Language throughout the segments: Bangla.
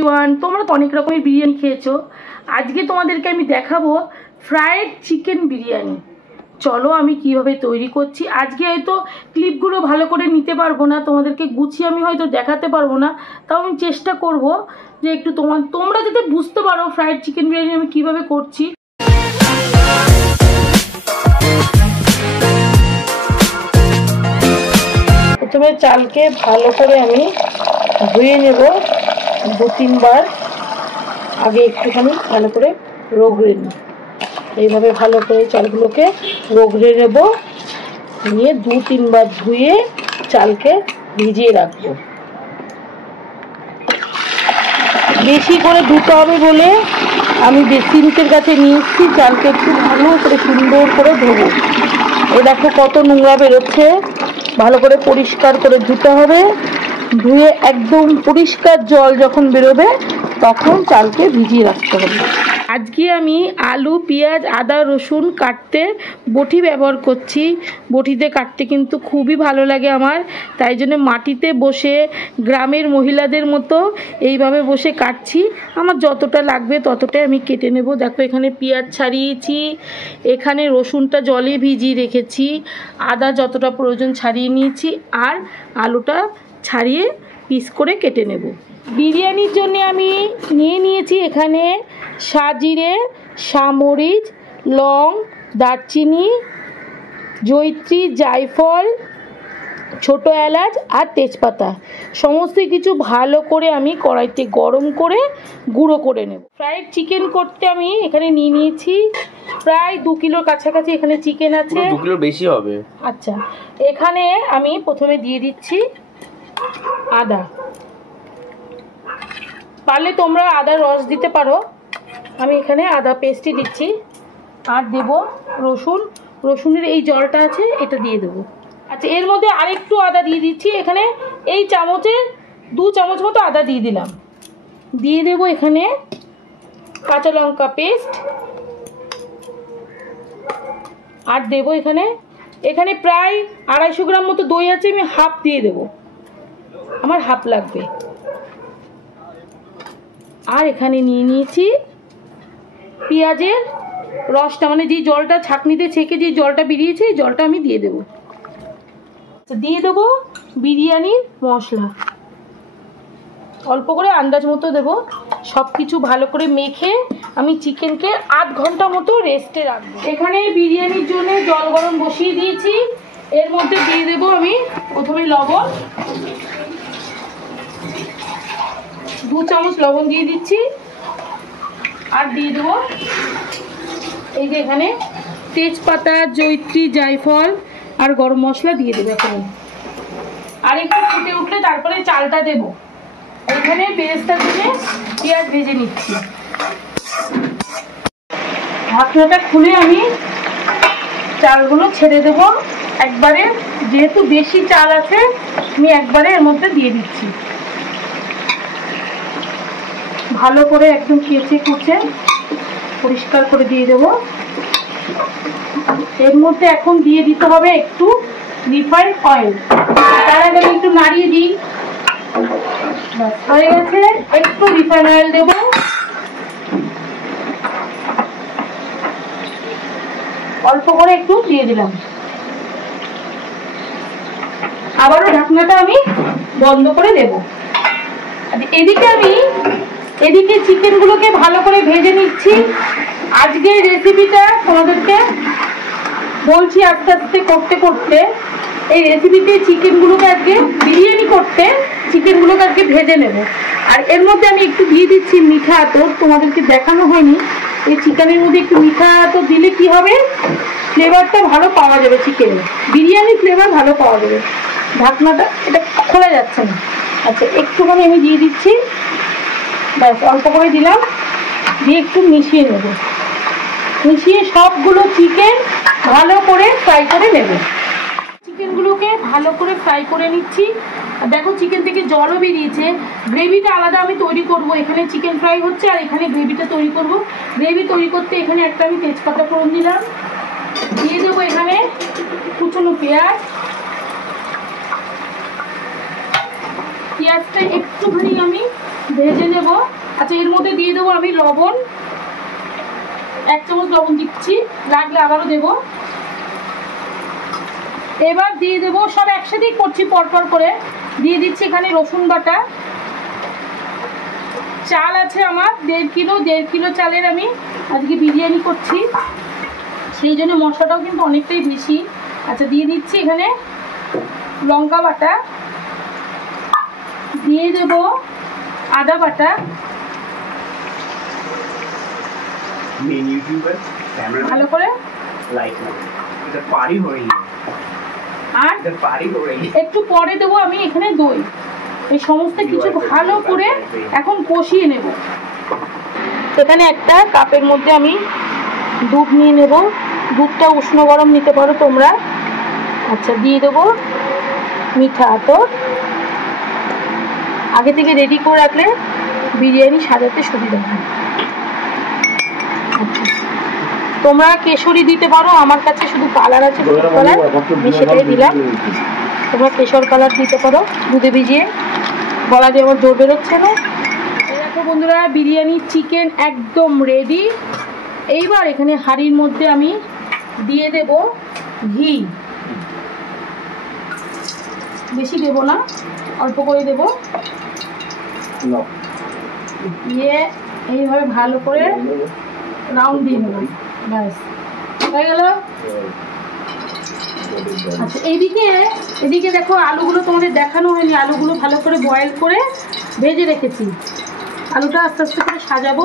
এভরিওয়ান, তোমরা তো অনেক রকমের বিরিয়ানি খেয়েছো। আজকে তোমাদেরকে আমি দেখাবো ফ্রাইড চিকেন বিরিয়ানি। চলো আমি কিভাবে তৈরি করছি। আজকে হয়তো ক্লিপগুলো ভালো করে নিতে পারবো না, তোমাদেরকে গুছিয়ে আমি হয়তো দেখাতে পারবো না, তাও আমি চেষ্টা করব যে একটু তোমরা যাতে বুঝতে পারো ফ্রাইড চিকেন বিরিয়ানি আমি কিভাবে করছি। প্রথমে চালকে ভালো করে আমি ধুয়ে নেব 2-3 বার। আগে একটুখানি ভালো করে রগড়ে নিই, এইভাবে ভালো করে চালগুলোকে রগড়ে নেব, নিয়ে 2-3 বার ধুয়ে চালকে ভিজিয়ে রাখবো। বেশি করে ধুতে হবে বলে আমি সিঙ্কের কাছে নিয়ে এসেছি, চালকে একটু ভালো করে সুন্দর করে ধোবো। এই দেখো কত নোংরা বেরোচ্ছে, ভালো করে পরিষ্কার করে ধুতে হবে। ধুয়ে একদম পরিষ্কার জল যখন বেরোবে তখন চালকে ভিজিয়ে রাখতে হবে। আজকে আমি আলু, পেঁয়াজ, আদা, রসুন কাটতে বটি ব্যবহার করছি। বটিতে কাটতে কিন্তু খুবই ভালো লাগে আমার, তাই জন্য মাটিতে বসে গ্রামের মহিলাদের মতো এইভাবে বসে কাটছি। আমার যতটা লাগবে ততটাই আমি কেটে নেব। দেখো এখানে পেঁয়াজ ছাড়িয়েছি, এখানে রসুনটা জলে ভিজিয়ে রেখেছি, আদা যতটা প্রয়োজন ছাড়িয়ে নিয়েছি, আর আলুটা ছাড়িয়ে পিস করে কেটে নেব। বিরিয়ানির জন্য আমি নিয়ে নিয়েছি এখানে সাজিরে, সামরিচ, লং, দারচিনি, জয়িত্রী, জায়ফল, ছোট এলাচ আর তেজপাতা। সমস্ত কিছু ভালো করে আমি কড়াইতে গরম করে গুঁড়ো করে নেব। ফ্রাইড চিকেন করতে আমি এখানে নিয়ে নিয়েছি প্রায় 2 কিলোর কাছাকাছি এখানে চিকেন আছে। 2 কিলো বেশি হবে। আচ্ছা, এখানে আমি প্রথমে দিয়ে দিচ্ছি আদা। পারলে তোমরা আদার রস দিতে পারো, আমি এখানে আদা পেস্টই দিচ্ছি। আর দেব রসুন, রসুনের এই জলটা আছে এটা দিয়ে দেবো। আচ্ছা, এর মধ্যে আরেকটু আদা দিয়ে দিচ্ছি, এখানে এই চামচের 2 চামচ মতো আদা দিয়ে দিলাম। দিয়ে দেবো এখানে কাঁচা লঙ্কা পেস্ট, আর দেবো এখানে প্রায় 250 গ্রাম মতো দই আছে, আমি হাফ দিয়ে দেবো, আমার হাফ লাগবে। আর এখানে নিয়ে নিয়েছি পেঁয়াজের রসটা, মানে যে জলটা ছাঁকনিতে ছেঁকে যে জলটা বেরিয়েছে এই জলটা আমি দিয়ে দেবো। দিয়ে দেবো বিরিয়ানির মশলা, অল্প করে আন্দাজ মতো দেবো। সব কিছু ভালো করে মেখে আমি চিকেনকে 1/2 ঘন্টা মতো রেস্টে রাখবো। এখানে বিরিয়ানির জন্য জল গরম বসিয়ে দিয়েছি, এর মধ্যে দিয়ে দেবো আমি প্রথমে লবণ, 2 চামচ লবণ দিয়ে দিচ্ছি। আর দিয়ে দেবো এই যে এখানে তেজপাতা, জয়িত্রী, জায়ফল আর গরম মশলা দিয়ে দেবো এখানে। আর একটু ফুটে উঠলে তারপরে চালটা দেবো। এখানে বেরেস্তা দিয়ে পেঁয়াজ ভেজে নিচ্ছি। ঢাকনাটা খুলে আমি চালগুলো ছেড়ে দেবো একবারে, যেহেতু বেশি চাল আছে আমি একবারে এর মধ্যে দিয়ে দিচ্ছি। ভালো করে একদম কেচে কুচে পরিষ্কার করে দিয়ে দেবো। এর মধ্যে এখন দিয়ে দিতে হবে একটু রিফাইন্ড অয়েল। তার আগে আমি একটু নাড়িয়ে দিই। হয়ে গেছে, একটু রিফাইন্ড অয়েল দেবো। অল্প করে একটু দিয়ে দিলাম। আবারও ঢাকনাটা আমি বন্ধ করে দেবো। এদিকে চিকেনগুলোকে ভালো করে ভেজে নিচ্ছি। আজকের রেসিপিটা তোমাদেরকে বলছি আস্তে আস্তে করতে করতে। এই রেসিপিতে চিকেনগুলোকে আজকে বিরিয়ানি করতে চিকেনগুলোকে আজকে ভেজে নেব। আর এর মধ্যে আমি একটু দিয়ে দিচ্ছি মিঠা আতর, তোমাদেরকে দেখানো হয়নি। এই চিকেনের মধ্যে একটু মিঠা আতর দিলে কি হবে, ফ্লেভারটা ভালো পাওয়া যাবে, চিকেনের বিরিয়ানির ফ্লেভার ভালো পাওয়া যাবে। ঢাকনাটা এটা খোলা যাচ্ছে না। আচ্ছা, একটুখানি আমি দিয়ে দিচ্ছি, ব্যাস অল্প করে দিলাম, দিয়ে একটু মিশিয়ে নেব। মিশিয়ে সবগুলো চিকেন ভালো করে ফ্রাই করে নেব। চিকেনগুলোকে ভালো করে ফ্রাই করে নিচ্ছি। দেখো চিকেন থেকে জলও বেরিয়েছে। গ্রেভিটা আলাদা আমি তৈরি করব, এখানে চিকেন ফ্রাই হচ্ছে আর এখানে গ্রেভিটা তৈরি করব। গ্রেভি তৈরি করতে এখানে একটা আমি তেজপাতা ফোড়ন দিলাম, দিয়ে দেবো এখানে কুচনো পেঁয়াজ, পেঁয়াজটা একটুখানি আমি ভেজে নেব। আচ্ছা, এর মধ্যে দিয়ে দেবো আমি লবণ, 1 চামচ লবণ দিচ্ছি, লাগলে আবারও দেব। এবার দিয়ে দেবো, সব একসাথেই করছি পরপর করে, দিয়ে দিচ্ছি এখানে রসুন বাটা। চাল আছে আমার 1.5 কিলো চালের আমি আজকে বিরিয়ানি করছি, সেই জন্য মশলাটাও কিন্তু অনেকটাই বেশি। আচ্ছা, দিয়ে দিচ্ছি এখানে লঙ্কা বাটা, দিয়ে দেব আদা বাটা, ভালো করে আর একটু পরে দেবো আমি এখানে দই। এই সমস্ত কিছু ভালো করে এখন কষিয়ে নেব। এখানে একটা কাপের মধ্যে আমি দুধ নিয়ে নেব, দুধটা উষ্ণ গরম নিতে পারো তোমরা। আচ্ছা, দিয়ে দেবো মিঠা আতর, আগে থেকে রেডি করে রাখলে বিরিয়ানি সাজাতে সুবিধা হয়। আচ্ছা, তোমরা কেশরি দিতে পারো, আমার কাছে শুধু কালার আছে, ফুড কালার, আমি সেটাই দিলাম। তোমরা কেশর কালার দিতে পারো দুধে ভিজিয়ে। গলা দিয়ে আমার জোর বেরোচ্ছে না। দেখো বন্ধুরা, বিরিয়ানি চিকেন একদম রেডি। এইবার এখানে হাঁড়ির মধ্যে আমি দিয়ে দেব ঘি, বেশি দেব না, অল্প করে দেব। দিয়ে এইভাবে ভালো করে রাউন্ড দিয়ে নেব, ব্যাস হয়ে গেল। আচ্ছা, এদিকে দেখো আলুগুলো তোমাদের দেখানো হয়নি, আলুগুলো ভালো করে বয়েল করে ভেজে রেখেছি। আলুটা আস্তে আস্তে করে সাজাবো।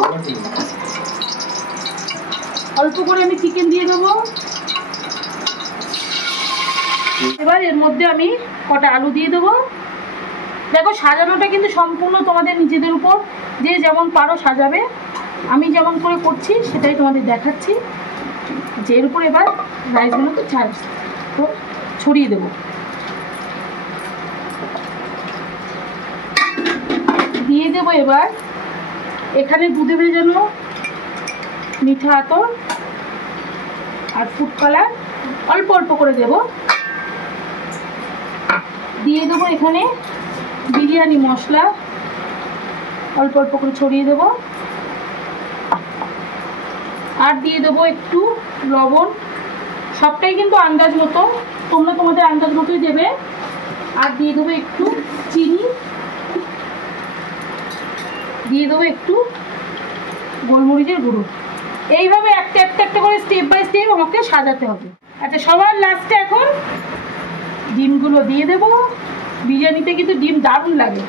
অল্প করে আমি চিকেন দিয়ে দেবো। এবার এর মধ্যে আমি কটা আলু দিয়ে দেবো। দেখো, সাজানোটা কিন্তু সম্পূর্ণ তোমাদের নিজেদের উপর, যে যেমন পারো সাজাবে। আমি যেমন করে করছি সেটাই তোমাদের দেখাচ্ছি। যে এর উপর এবার রাইসগুলো তো ছড়িয়ে দেবো। দিয়ে দেবো এবার এখানে দুধে ভেজানো মিঠা আতর আর ফুড কালার, অল্প অল্প করে দেব। দিয়ে দেবো এখানে বিরিয়ানি মশলা, অল্প অল্প করে ছড়িয়ে দেব। আর দিয়ে দেবো একটু লবণ, সবটাই কিন্তু আন্দাজ মতো, তোমরা তোমাদের আন্দাজ মতোই দেবে। আর দিয়ে দেবো একটু চিনি, দিয়ে দেবো একটু গোলমরিচের গুঁড়ো। এইভাবে একটা একটা একটা করে স্টেপ বাই স্টেপ আমাকে সাজাতে হবে। আচ্ছা, সবার লাস্টে এখন ডিমগুলো দিয়ে দেবো। বিরিয়ানিতে কিন্তু ডিম দারুণ লাগে।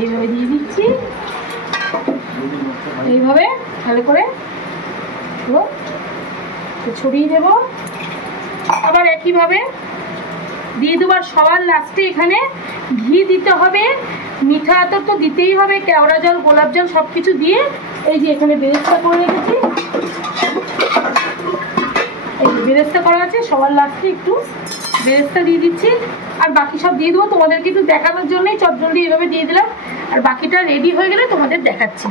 এইভাবে দিয়ে দিচ্ছি, এইভাবে ভালো করে ছড়িয়ে দেবো। আবার একইভাবে দিয়ে দেবো। আর সবার লাস্টে এখানে ঘি দিতে হবে, মিঠা আতর তো দিতেই হবে, কেওড়া জল, গোলাপ জল সব কিছু দিয়ে এই যে এখানে বেরেস্তা করে রেখেছি, এই যে বেরেস্তা করা আছে। সবার লাস্টে একটু বেরেস্তা দিয়ে দিচ্ছি, আর বাকি সব দিয়ে দেবো। তোমাদের কিন্তু দেখানোর জন্যই চটজলদি এইভাবে দিয়ে দিলাম, আর বাকিটা রেডি হয়ে গেলে তোমাদের দেখাচ্ছি।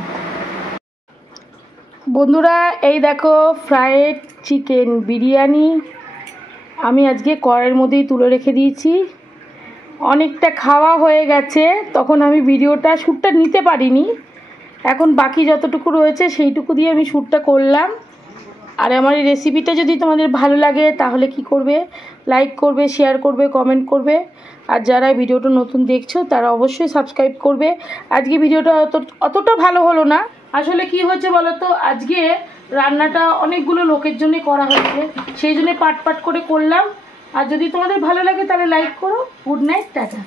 বন্ধুরা, এই দেখো ফ্রাইড চিকেন বিরিয়ানি আমি আজকে কড়াইয়ের মধ্যেই তুলে রেখে দিয়েছি। অনেকটা খাওয়া হয়ে গেছে, তখন আমি ভিডিওটা শ্যুটটা নিতে পারিনি। এখন বাকি যতটুকু রয়েছে সেইটুকু দিয়ে আমি শ্যুটটা করলাম। আর আমার এই রেসিপিটা যদি তোমাদের ভালো লাগে তাহলে কি করবে, লাইক করবে, শেয়ার করবে, কমেন্ট করবে। আর যারা ভিডিওটা নতুন দেখছো তারা অবশ্যই সাবস্ক্রাইব করবে। আজকে ভিডিওটা অতটা ভালো হলো না, আসলে কি হচ্ছে বলো তো, আজকে রান্নাটা অনেকগুলো লোকের জন্য করা হয়েছে, সেই জন্য পাট পাট করে করলাম। আর যদি তোমাদের ভালো লাগে তাহলে লাইক করো। Good night, tata.